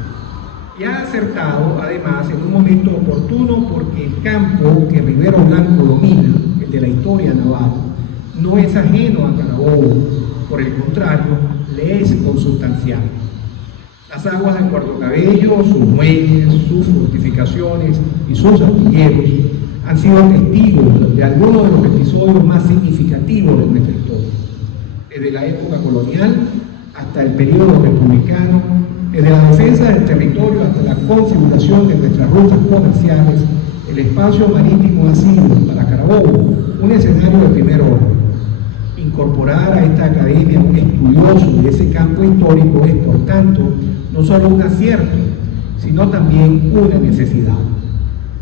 Y ha acertado, además, en un momento oportuno, porque el campo que Rivero Blanco domina, el de la historia naval, no es ajeno a Carabobo, por el contrario, le es consustancial. Las aguas del Puerto Cabello, sus muelles, sus fortificaciones y sus astilleros han sido testigos de algunos de los episodios más significativos de nuestra historia, desde la época colonial hasta el periodo republicano, desde la defensa del territorio hasta la configuración de nuestras rutas comerciales. El espacio marítimo ha sido para Carabobo un escenario de primer orden. Incorporar a esta academia a un estudioso de ese campo histórico es, por tanto, no solo un acierto, sino también una necesidad.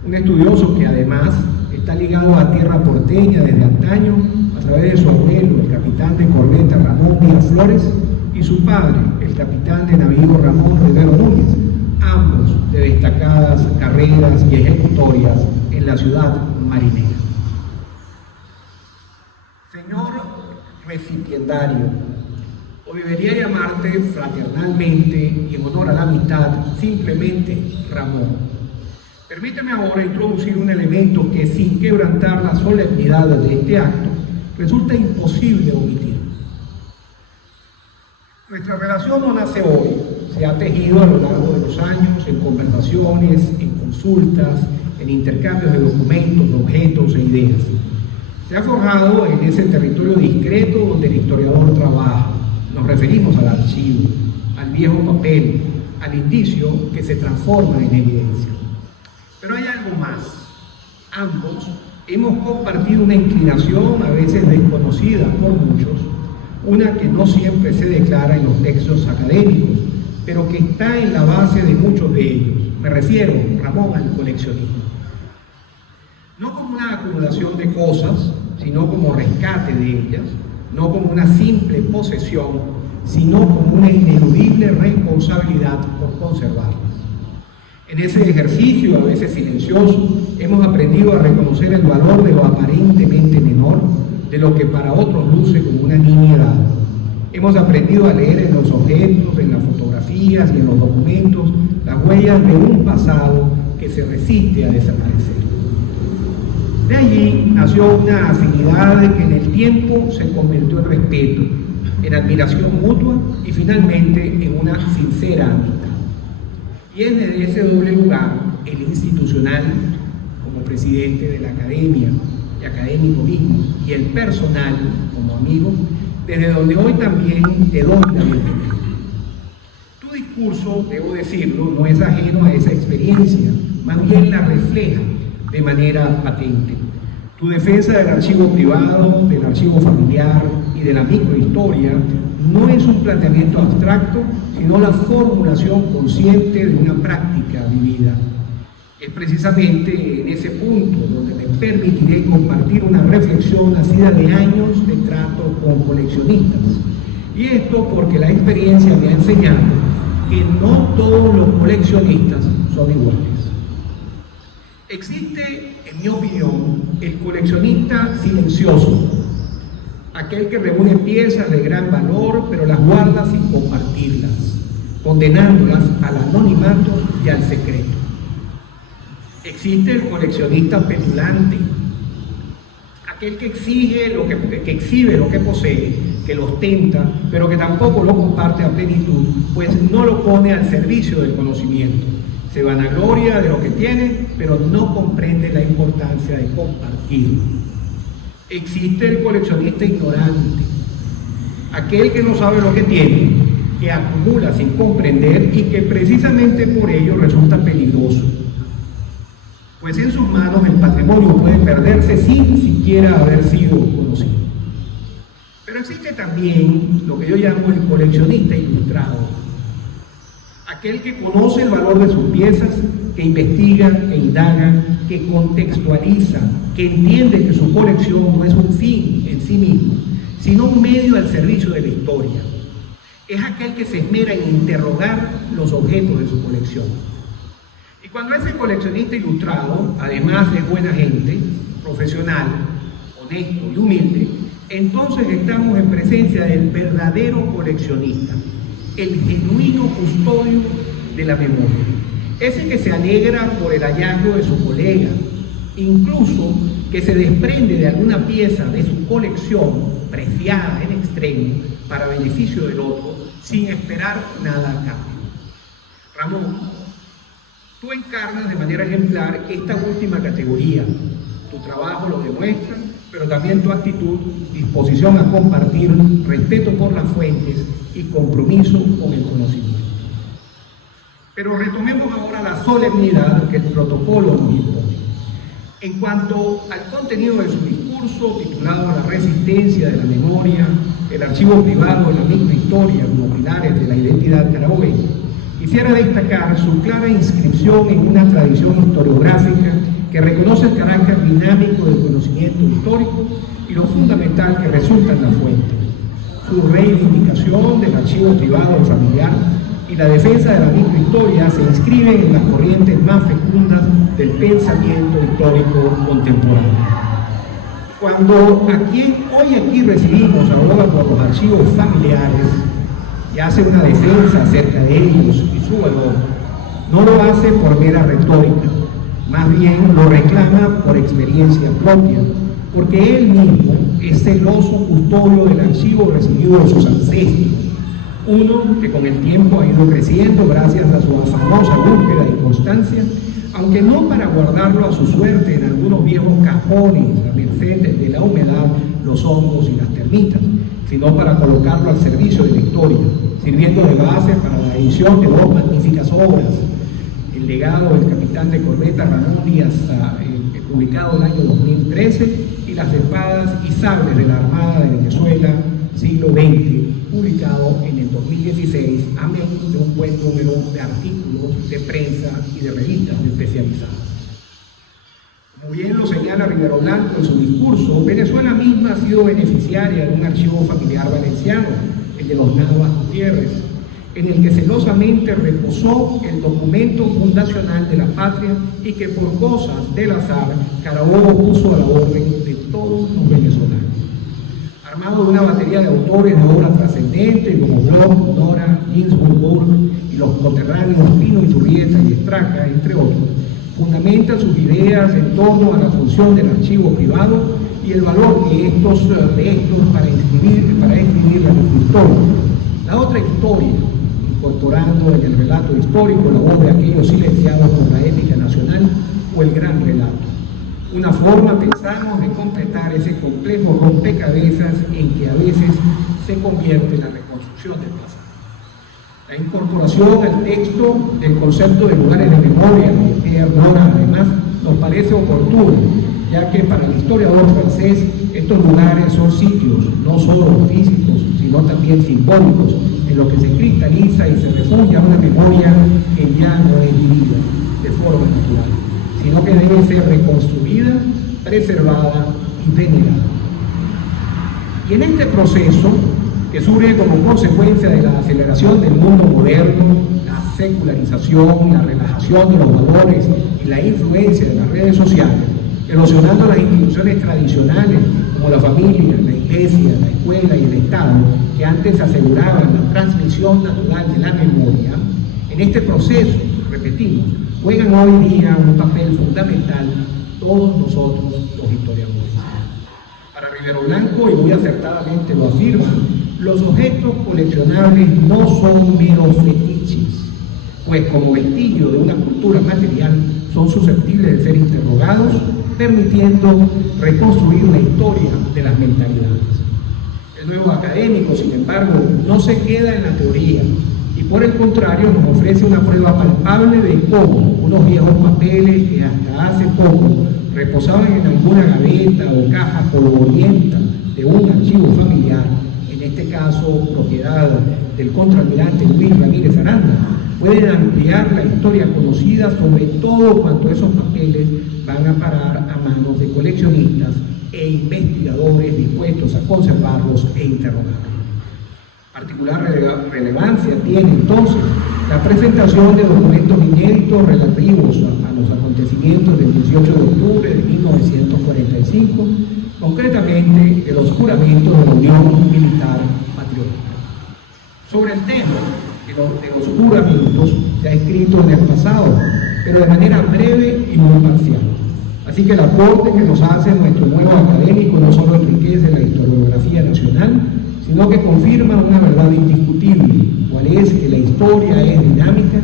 Un estudioso que además está ligado a tierra porteña desde antaño a través de su abuelo, el capitán de corbeta Ramón Díaz Flores, y su padre, el capitán de navío Ramón Rivero Núñez, ambos de destacadas carreras y ejecutorias en la ciudad marinera. Señor recipiendario, o debería llamarte fraternalmente y en honor a la amistad, simplemente Ramón. Permíteme ahora introducir un elemento que, sin quebrantar la solemnidad de este acto, resulta imposible omitir. Nuestra relación no nace hoy, se ha tejido a lo largo de los años en conversaciones, en consultas, en intercambios de documentos, objetos e ideas. Se ha forjado en ese territorio discreto donde el historiador trabaja. Nos referimos al archivo, al viejo papel, al indicio que se transforma en evidencia. Pero hay algo más. Ambos hemos compartido una inclinación, a veces desconocida por muchos, una que no siempre se declara en los textos académicos, pero que está en la base de muchos de ellos. Me refiero, Ramón, al coleccionismo. No como una acumulación de cosas, sino como rescate de ellas, no como una simple posesión, sino como una ineludible responsabilidad por conservarlas. En ese ejercicio, a veces silencioso, hemos aprendido a reconocer el valor de lo aparentemente menor, de lo que para otros luce como una nimiedad. Hemos aprendido a leer en los objetos, en las fotografías y en los documentos las huellas de un pasado que se resiste a desaparecer. De allí nació una afinidad que en el tiempo se convirtió en respeto, en admiración mutua y finalmente en una sincera amistad. Y es desde ese doble lugar, el institucional, como presidente de la academia y académico mismo, y el personal, como amigo, desde donde hoy también te doy la bienvenida. discurso, debo decirlo, no es ajeno a esa experiencia, más bien la refleja de manera patente. Tu defensa del archivo privado, del archivo familiar y de la microhistoria no es un planteamiento abstracto, sino la formulación consciente de una práctica vivida. Es precisamente en ese punto donde me permitiré compartir una reflexión nacida de años de trato con coleccionistas. Y esto porque la experiencia me ha enseñado que no todos los coleccionistas son iguales. Existe, en mi opinión, el coleccionista silencioso, aquel que reúne piezas de gran valor, pero las guarda sin compartirlas, condenándolas al anonimato y al secreto. Existe el coleccionista petulante, aquel que exhibe lo que posee, que lo ostenta, pero que tampoco lo comparte a plenitud, pues no lo pone al servicio del conocimiento. Se vanagloria de lo que tiene, pero no comprende la importancia de compartirlo. Existe el coleccionista ignorante, aquel que no sabe lo que tiene, que acumula sin comprender y que precisamente por ello resulta peligroso, pues en sus manos el patrimonio puede perderse sin siquiera haber sido conocido. Pero existe también lo que yo llamo el coleccionista ilustrado, aquel que conoce el valor de sus piezas, que investiga, que indaga, que contextualiza, que entiende que su colección no es un fin en sí mismo, sino un medio al servicio de la historia. Es aquel que se esmera en interrogar los objetos de su colección. Y cuando ese coleccionista ilustrado, además de buena gente, profesional, honesto y humilde, entonces estamos en presencia del verdadero coleccionista, el genuino custodio de la memoria, ese que se alegra por el hallazgo de su colega, incluso que se desprende de alguna pieza de su colección, preciada en extremo, para beneficio del otro, sin esperar nada a cambio. Ramón, tú encarnas de manera ejemplar esta última categoría. Tu trabajo lo demuestra, pero también tu actitud, disposición a compartir, respeto por las fuentes y compromiso con el conocimiento. Pero retomemos ahora la solemnidad que el protocolo nos impone. En cuanto al contenido de su discurso, titulado La resistencia de la memoria, el archivo privado de la microhistoria como pilares de la identidad carabobeña, quisiera destacar su clara inscripción en una tradición historiográfica que reconoce el carácter dinámico del conocimiento histórico y lo fundamental que resulta en la fuente. Su reivindicación del archivo privado y familiar y la defensa de la microhistoria se inscriben en las corrientes más fecundas del pensamiento histórico contemporáneo. Cuando hoy aquí recibimos aboga por los archivos familiares y hace una defensa acerca de ellos y su valor, no lo hace por mera retórica, más bien lo reclama por experiencia propia, porque él mismo es celoso custodio del archivo recibido de sus ancestros, uno que con el tiempo ha ido creciendo gracias a su afanosa búsqueda y constancia, aunque no para guardarlo a su suerte en algunos viejos cajones a merced de la humedad, los hongos y las termitas, sino para colocarlo al servicio de la historia, sirviendo de base para la edición de dos magníficas obras: El legado del capitán de corbeta Ramón Díaz, publicado en el año 2013, y Las espadas y sables de la Armada de Venezuela, siglo XX, publicado en el 2016, amén de un buen número de artículos de prensa y de revistas especializadas. Como bien lo señala Rivero Blanco en su discurso, Venezuela misma ha sido beneficiaria de un archivo familiar valenciano, el de los Navas Gutiérrez, en el que celosamente reposó el documento fundacional de la patria y que por cosas del azar Carabobo puso a la orden de todos los venezolanos. Armado de una batería de autores de obras trascendentes como Bloch, Nora, Ginsburg y los coterráneos Pino, Iturrieta y Estraca, entre otros, fundamenta sus ideas en torno a la función del archivo privado y el valor de estos para escribir la historia. La otra historia, incorporando en el relato histórico la voz de aquellos silenciados por la ética nacional o el gran relato. Una forma, pensamos, de completar ese complejo rompecabezas en que a veces se convierte la reconstrucción del pasado. La incorporación al texto del concepto de lugares de memoria, que Ardora además nos parece oportuno, ya que para el historiador francés estos lugares son sitios no solo físicos, sino también simbólicos, en los que se cristaliza y se refugia una memoria que ya no es vivida de forma natural, sino que debe ser reconstruida, preservada y venerada. Y en este proceso, que surge como consecuencia de la aceleración del mundo moderno, la secularización, la relajación de los valores y la influencia de las redes sociales, erosionando las instituciones tradicionales como la familia, la iglesia, la escuela y el Estado, que antes aseguraban la transmisión natural de la memoria, en este proceso, repetimos, juegan hoy día un papel fundamental todos nosotros los historiadores. Para Rivero Blanco, y muy acertadamente lo afirma, los objetos coleccionables no son meros fetiches, pues como vestigio de una cultura material son susceptibles de ser interrogados, permitiendo reconstruir la historia de las mentalidades. El nuevo académico, sin embargo, no se queda en la teoría y por el contrario nos ofrece una prueba palpable de cómo unos viejos papeles que hasta hace poco reposaban en alguna gaveta o caja polvorienta de un archivo familiar, en este caso propiedad del contraalmirante Luis Ramírez Aranda, pueden ampliar la historia conocida sobre todo cuando esos papeles van a parar a manos de coleccionistas e investigadores dispuestos a conservarlos e interrogarlos. Particular relevancia tiene entonces la presentación de documentos inéditos relativos a los acontecimientos del 18 de octubre de 1945, concretamente el juramentos de la Unión Militar Patriótica. Sobre el tema de los juramentos se ha escrito en el pasado, pero de manera breve y muy parcial. Así que el aporte que nos hace nuestro nuevo académico no solo enriquece la historiografía nacional, sino que confirma una verdad indiscutible, cual es que la historia es dinámica,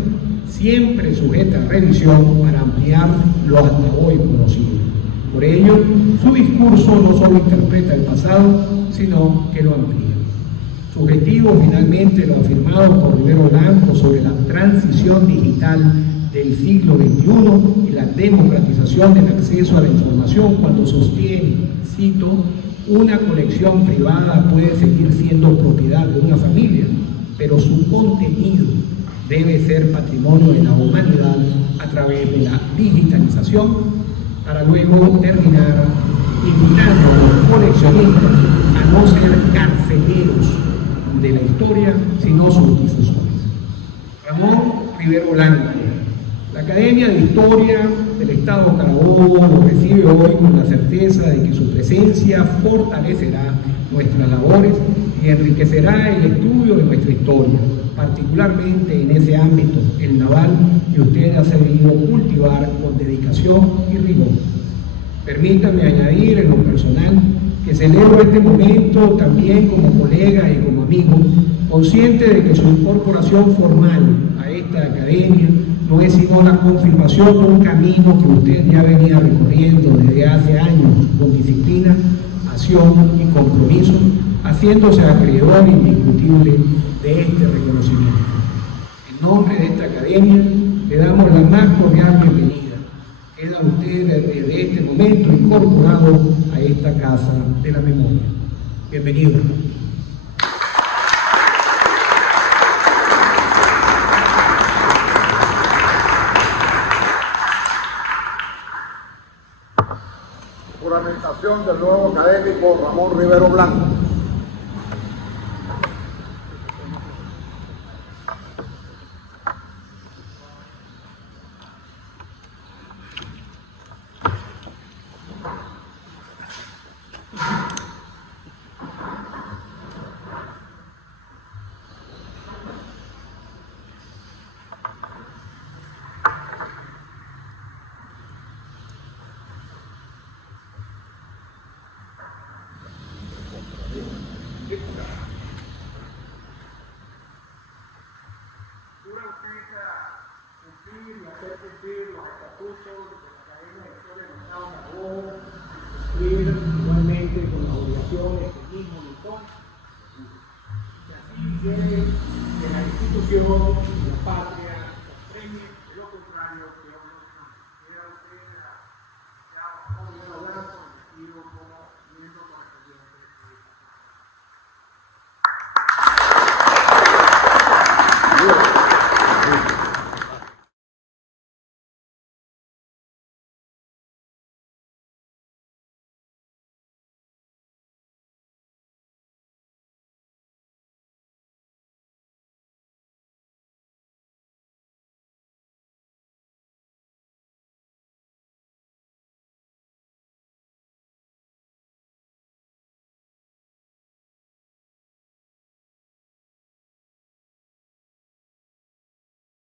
siempre sujeta a revisión para ampliar lo hasta hoy conocido. Por ello, su discurso no solo interpreta el pasado, sino que lo amplía. Su objetivo, finalmente, lo afirmado por Rivero Blanco sobre la transición digital del siglo XXI y la democratización del acceso a la información, cuando sostiene, cito, una colección privada puede seguir siendo propiedad de una familia, pero su contenido debe ser patrimonio de la humanidad a través de la digitalización, para luego terminar invitando a los coleccionistas a no ser carceleros de la historia, sino sus difusores. Ramón Rivero Blanco. La Academia de Historia del Estado Carabobo lo recibe hoy con la certeza de que su presencia fortalecerá nuestras labores y enriquecerá el estudio de nuestra historia, particularmente en ese ámbito, el naval, que usted ha sabido cultivar con dedicación y rigor. Permítame añadir en lo personal que celebro este momento también como colega y como amigo, consciente de que su incorporación formal a esta academia no es sino la confirmación de un camino que usted ya venía recorriendo desde hace años con disciplina, acción y compromiso, haciéndose acreedor indiscutible de este reconocimiento. En nombre de esta academia le damos la más cordial bienvenida. Queda usted desde este momento incorporado a esta Casa de la Memoria. Bienvenido. Juramentación del nuevo académico Ramón Rivero Blanco. Cumplir y hacer cumplir los estatutos de la Academia de Historia del Estado Carabobo, cumplir igualmente con las obligaciones que el mismo impone. Si así quiere que la institución, la patria, nos premie, de lo contrario,